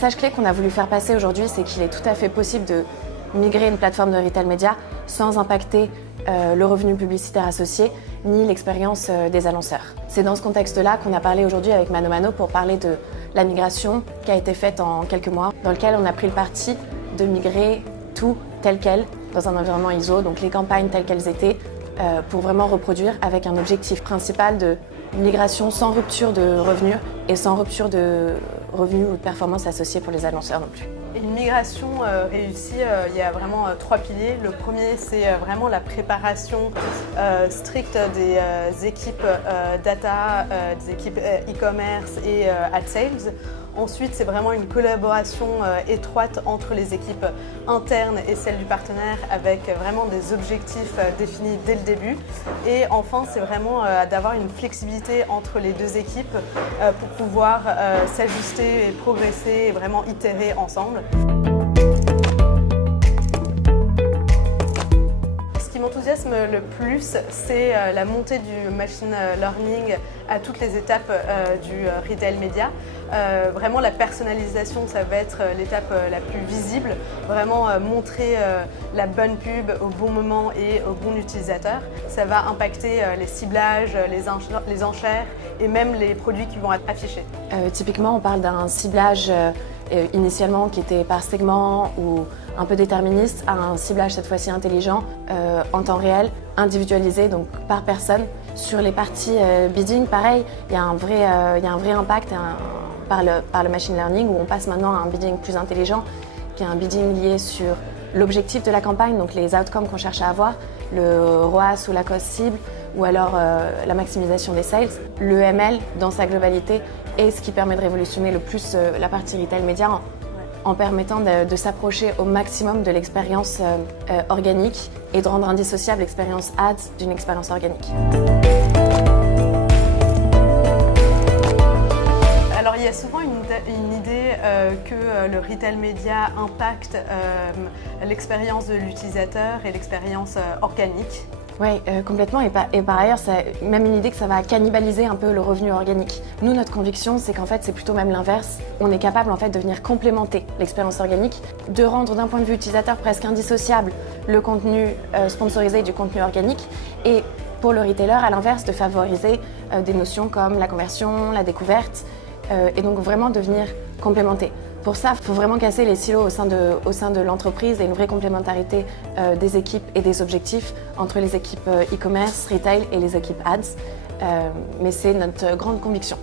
message clé qu'on a voulu faire passer aujourd'hui, c'est qu'il est tout à fait possible de migrer une plateforme de retail média sans impacter le revenu publicitaire associé ni l'expérience des annonceurs. C'est dans ce contexte-là qu'on a parlé aujourd'hui avec Mano Mano pour parler de la migration qui a été faite en quelques mois, dans lequel on a pris le parti de migrer tout tel quel dans un environnement ISO, donc les campagnes telles qu'elles étaient, pour vraiment reproduire avec un objectif principal de migration sans rupture de revenus et sans rupture de revenus ou de performance associée pour les annonceurs non plus. Une migration réussie, il y a vraiment 3 piliers. Le premier, c'est vraiment la préparation stricte des équipes data, des équipes e-commerce et ad sales. Ensuite, c'est vraiment une collaboration étroite entre les équipes internes et celles du partenaire avec vraiment des objectifs définis dès le début. Et enfin, c'est vraiment d'avoir une flexibilité entre les deux équipes pour pouvoir s'ajuster et progresser et vraiment itérer ensemble. Ce qui m'enthousiasme le plus, c'est la montée du machine learning à toutes les étapes du retail média. Vraiment la personnalisation, ça va être l'étape la plus visible, vraiment montrer la bonne pub au bon moment et au bon utilisateur. Ça va impacter les ciblages, les enchères et même les produits qui vont être affichés. Typiquement, on parle d'un ciblage initialement qui était par segment ou un peu déterministe, à un ciblage cette fois-ci intelligent, en temps réel, individualisé, donc par personne. Sur les parties bidding, pareil, il y a un vrai impact par le machine learning où on passe maintenant à un bidding plus intelligent, qui est un bidding lié sur l'objectif de la campagne, donc les outcomes qu'on cherche à avoir, le ROAS ou la cost cible, ou alors la maximisation des sales. Le ML dans sa globalité est ce qui permet de révolutionner le plus la partie retail média en permettant de s'approcher au maximum de l'expérience organique et de rendre indissociable l'expérience ads d'une expérience organique. Alors il y a souvent une idée que le retail média impacte l'expérience de l'utilisateur et l'expérience organique. Oui, complètement. Et par ailleurs, c'est même une idée que ça va cannibaliser un peu le revenu organique. Nous, notre conviction, c'est qu'en fait, c'est plutôt même l'inverse. On est capable en fait de venir complémenter l'expérience organique, de rendre d'un point de vue utilisateur presque indissociable le contenu sponsorisé du contenu organique et pour le retailer, à l'inverse, de favoriser des notions comme la conversion, la découverte et donc vraiment de venir complémenter. Pour ça, il faut vraiment casser les silos au sein de l'entreprise et une vraie complémentarité des équipes et des objectifs entre les équipes e-commerce, retail et les équipes ads. Mais c'est notre grande conviction.